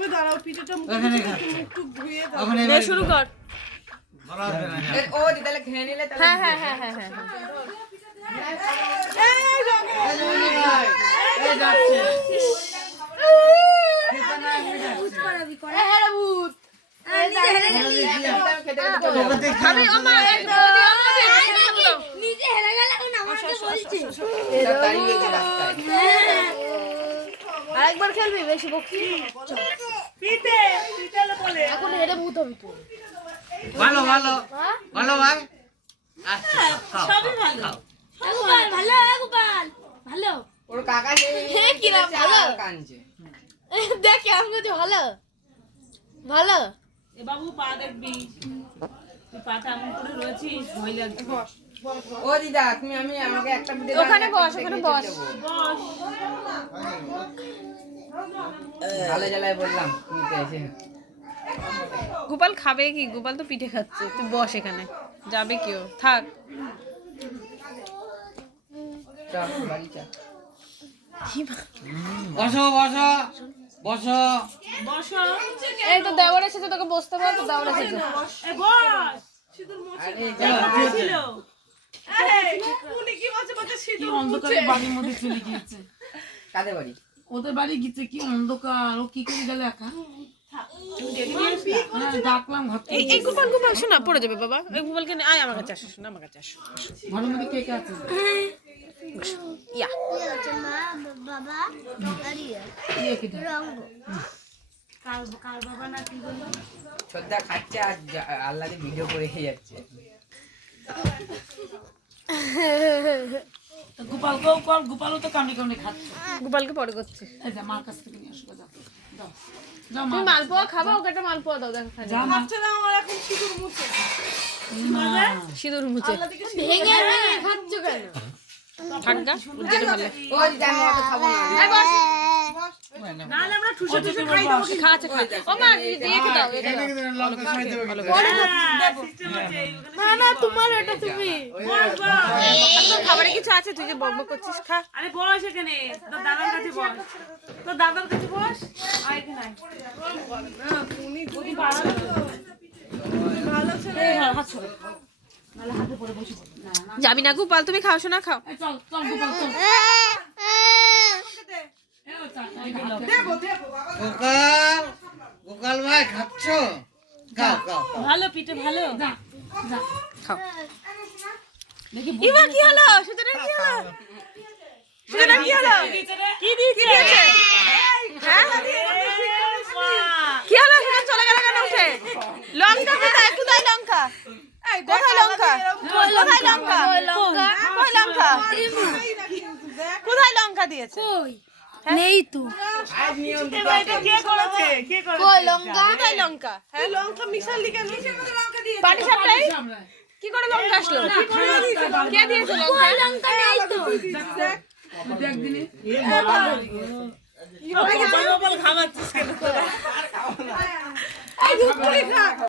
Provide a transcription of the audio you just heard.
হবে দাঁড়াও পিঠেটা মুখ ধুয়ে দাও নে শুরু কর ও দিদালে খেয়ে নিলে হ্যাঁ হ্যাঁ হ্যাঁ হ্যাঁ হ্যাঁ এই যাচ্ছে খাবে ও মা নিজে হেরে গেল এখন আমাকে বলছে দাঁড়িয়ে গেছে রাস্তায় আরেকবার খেলবি বেশি বকছি পিঠে পিঠেলে বলে এখন হেরে ভূত হবে তো ভালো ভালো ভালো ভাই আচ্ছা সবই ভালো গোপাল ভালো গোপাল ভালো ওর কাকা যে হ্যাঁ, কি নাম ভালো? কানছে দেখ কেমন করছে ভালো ভালো এ বাবু পা দেখবি তুই পাটা এমন করে রয়েছিস ভয় লাগছে ও দিদা তুমি আমাকে একটা পিঠে ওখানে বস ওখানে বস বস ভালো জ্বালায় বললাম তুমি তো এসে গোপাল খাবে কি গোপাল তো পিঠে খাচ্ছে তুই বস এখানে যাবে কেউ থাক চল বাড়ি চল বসো বসো বসো বসো এই তো দেওয়ার এসেছে তোকে বসতে বল তো দেওয়ার এসেছে এ বস সিঁদুর মোছে ছিল এই উনি কি বলছে বলছে সিঁদুর মোছে বাড়ির মধ্যে চলে গিয়েছে কাদের বাড়ি ওদের বাড়ি গিয়েছে কি অন্ধকার ও কি করে গেল একা হ্যাঁ, ডাকলাম ঘর থেকে। এই গোপাল গোপাল শোনা পড়ে যাবে বাবা এই গোপালকে নিয়ে আয় আমার কাছে আসো শোনা আমার কাছে আসো ঘরের মধ্যে কে কে আছে ইয়া মা বাবা আরিয়া ইয়ে কি দেয়? রঙ্গ কার বাবা না কি বললো শ্রদ্ধা খাচ্ছে আর আল্লাহকে ভিডিও করে যাচ্ছে তো গোপালকেও কর গোপালও তো কামড়ে কামড়ে খাচ্ছে গোপালকে পরে করছে এই যা মার কাছ থেকে নিয়ে আসো যাও যাও যাও মা তুমি মালপোয়া খাবা ওকে একটা মালপোয়া দাও দেখো খালি যা মা আচ্ছা না আমার এখন সিঁদুর মোছে সিঁদুর মুছে ভেঙে ভেঙে খাচ্ছ কেন ঠান্ডা যেটা ভালো লাগে। ও দিদা আমি অত খাবো না নাহলে আমরা ঠুসে ঠুসে খাই দেবো খা আছে খা ও মা দিয়ে কে দাও এটা দাও সিস্টেম আছে না না তোমার এটা তুমি বস বস খাবারে কিছু আছে তুই যে বকবক করছিস খা আরে বস এখানে তোর দাদার কাছে বস তোর দাদার কাছে বস আয় এখানে আয় উনি গদি বাড়ালো ভালো ছেলে নাহলে হাতে পড়ে বসে পড়ো। না না যাবি না গোপাল তুমি খাও শোনা খাও এই চল চল গোপাল চল এই ও চল এই হাতে- দেবো দেবো বাবা গোকাল গোকাল ভাই খাচ্ছ খাও খাও ভালো পিঠে ভালো যা যা খাও দেখি ইমা কি হলো সুতরাং কি হলো সুতরাং কি হলো কি দিয়েছে হ্যাঁ কি হলো সুতরাং চলে গেল কেন উঠে লঙ্কা কোথায় কোথায় লঙ্কা কোথায় লঙ্কা কোথায় লঙ্কা কোথায় লঙ্কা কোথায় লঙ্কা দিয়েছে নেই তো আজ নিয়ম এটা কে করেছে কে করেছে কই লঙ্কা কোথায় লঙ্কা হ্যাঁ লঙ্কা মিশালি কেন লঙ্কা দিয়ে পাটি সাপটাই আমরা কি করে লঙ্কা আসলো কে দিয়েছে লঙ্কা লঙ্কা নেই তো দেখ দিনি খাওয়াচ্ছিস কেন